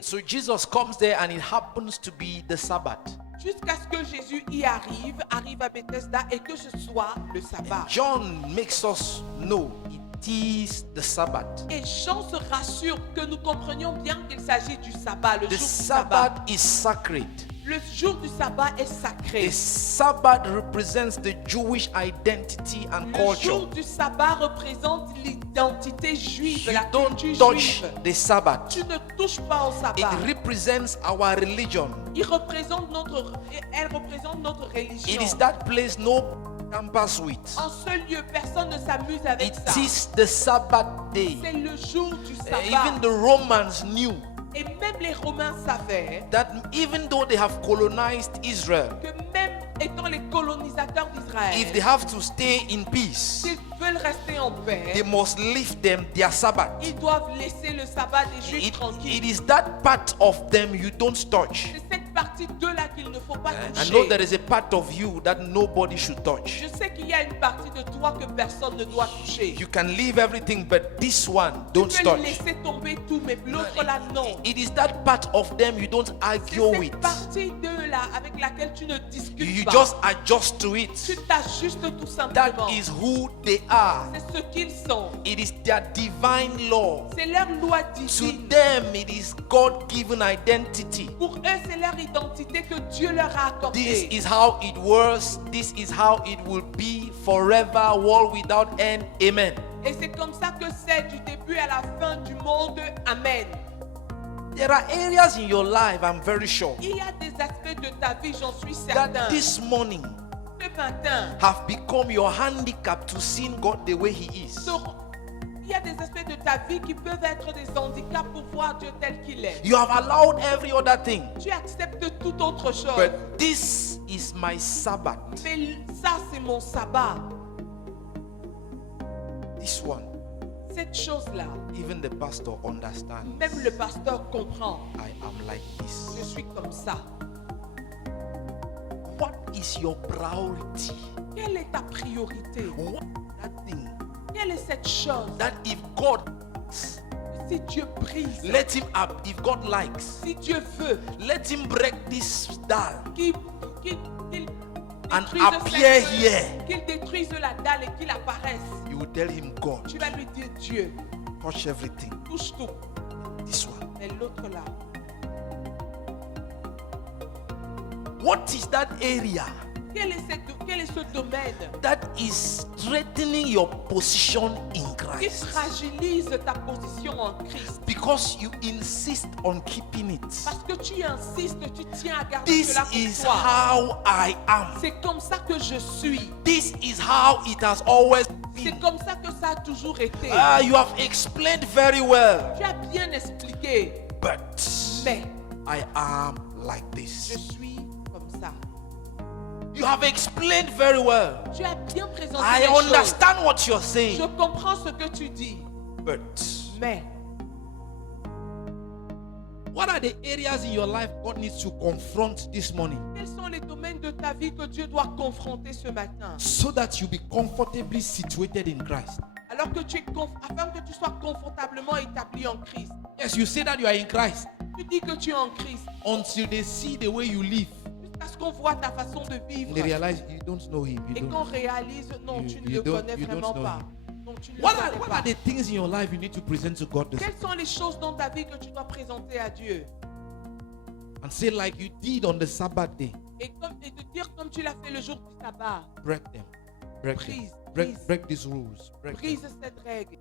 So Jesus comes there and it happens to be the Sabbath. Jusqu'à ce que Jésus y arrive à Bethesda et que ce soit le sabbat. John makes us know it is the Sabbath. Et Jean se rassure que nous comprenions bien qu'il s'agit du sabbat, le The jour du sabbat. Sabbath is sacred. Le jour du sabbat est sacré. The Sabbath represents the Jewish identity and Le culture. jour du sabbat représente l'identité juive, You la don't culture touch juive. the Sabbath. Tu ne touches pas au It sabbat. represents our religion. Elle représente notre religion. It is that place no campus with. En ce lieu, personne ne s'amuse avec It ça. is the Sabbath day. C'est le jour du sabbat. Even the Romans knew Et même les Romains savaient that even though they have colonized Israel, que même étant les colonisateurs d'Israël, if they have to stay in peace, s'ils veulent rester en paix, they must leave them their Sabbath. ils doivent laisser le sabbat des Juifs It tranquille. is that part of them you don't touch. C'est cette partie d'eux-là qu'il ne faut pas I toucher. know there is a part of you that nobody should touch. Je sais qu'il y a une partie de toi que personne ne doit toucher. You can leave everything, but this one don't Tu peux touch. laisser tomber tout, mais l'autre là, non. It is that part of them you don't C'est argue with. cette partie d'eux là avec laquelle tu ne discutes You pas. just adjust to Tu it. t'ajustes tout That simplement. is who they are. C'est ce qu'ils sont. It is their divine law. C'est leur loi To divine. them, it is God-given identity. Pour eux, c'est leur identité que Dieu leur a This accordée. is how it works. This is how it will be forever, world without end. Amen. Et c'est comme ça que c'est du début à la fin du monde. Amen. There are areas in your life, I'm very sure, Il y a des aspects de ta vie, j'en suis that certain. this morning Ce matin, have become your handicap to seeing God the way He is. il y a des aspects de ta vie qui peuvent être des handicaps pour voir Dieu tel qu'il est. You have allowed every other thing, Tu acceptes toute autre chose. but this is my Sabbath. Mais ça, c'est mon sabbat. This one, Cette chose-là, even the pastor understands. même le pasteur comprend. I am like Je this. suis comme ça. What is your priority? Quelle est ta priorité? What that thing Quelle est cette chose? that if God Si Dieu brise, let him up, if God likes, si Dieu veut, let him break this dahl qu'il and détruise appear cette- here. qu'il détruise la dalle et qu'il apparaisse. You will tell him, God, Tu vas lui dire Dieu, touch everything. touche tout. This one. Mais l'autre là, What is that area quel est ce domaine that is threatening your position in qui Christ? fragilise ta position en Christ? Because you insist on keeping it. Parce que tu insistes, tu tiens à garder This cela pour is toi. how I am. C'est comme ça que je suis. This is how it has always C'est been. comme ça que ça a toujours été. You have explained very well, Tu as bien expliqué, but mais I am like je this. suis comme ça. You have explained very well. Tu as bien présenté I les choses. understand what you're Je saying, comprends ce que tu dis, but mais what are the areas in your life God needs to confront this morning quels sont les domaines de ta vie que Dieu doit confronter ce matin? so that you be comfortably situated in Christ? Alors que tu es afin que tu sois confortablement établi en Christ. Yes, you say that you are in Christ Tu dis que tu es en Christ until they see the way you live. jusqu'à ce qu'on voit ta façon de vivre They realize you don't know Him. et qu'on réalise non, you- tu ne you le don't- connais you don't vraiment know pas. him. Non, tu ne le What connais pas. are the things in your life you need to present to God this Quelles sont les choses dans ta vie que tu dois présenter à Dieu? and say like you did on the Sabbath day? Et te dire comme tu l'as fait le jour du sabbat. Break them. Break them. Brise, Break, brise. break these rules. Break them. Brise cette règle.